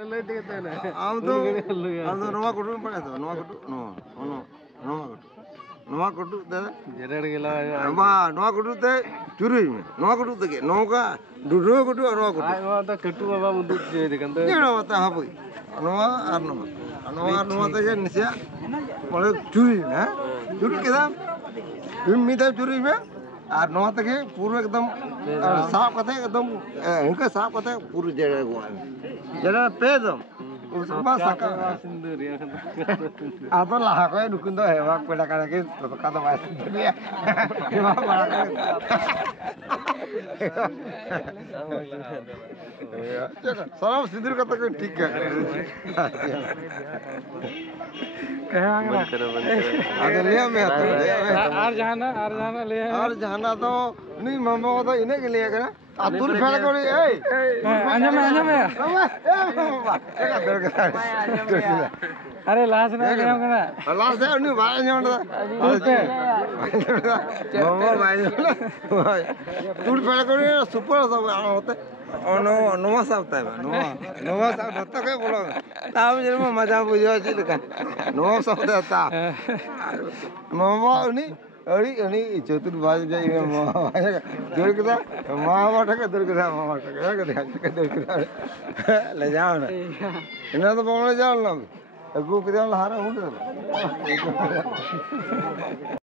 am to nova kudu pada to nova kudu nova kudu da ama nova kudu te curi me nova kudu te ke noga dulu kudu nova kudu nova ta ketu baba mundu je dekan to nova ta hapu nova te ke nisya mole curi me curi kita minta curi me আর নয় থেকে পুরো একদম সাফ কথা একদম ইনকে সাফ কথা পুরো জেরে গো জেরে পেদম उसको साका सिंदूर या आता लाहा को दुकुंदो हेवा पेड़ा कारे के तो का तो वास दुनिया हेवा बड़ा सब सिंदूर का तो ठीक है बंद करो अरे ले मैं आर जाना तो नहीं मामा तो इन्हें के लिए करा अतुल फेल करी ए अंजम अरे लास्ट ना ले होगा लास्ट है नहीं भाई नहीं होता मामा भाई अतुल फेल करी सुपर सब होते नवा साहब नवा साहब होता क्या बोलो ताऊ जन्म मजा बुझो जी लगा नवा साहब होता मामा नहीं अरे अरे चतुर्भाज जाए दूर के माँ बाटा का दूर के मामा का दूर के ले जाओ ना इन्हें तो बोलने जाओ ना अगू के जाओ हारा हूँ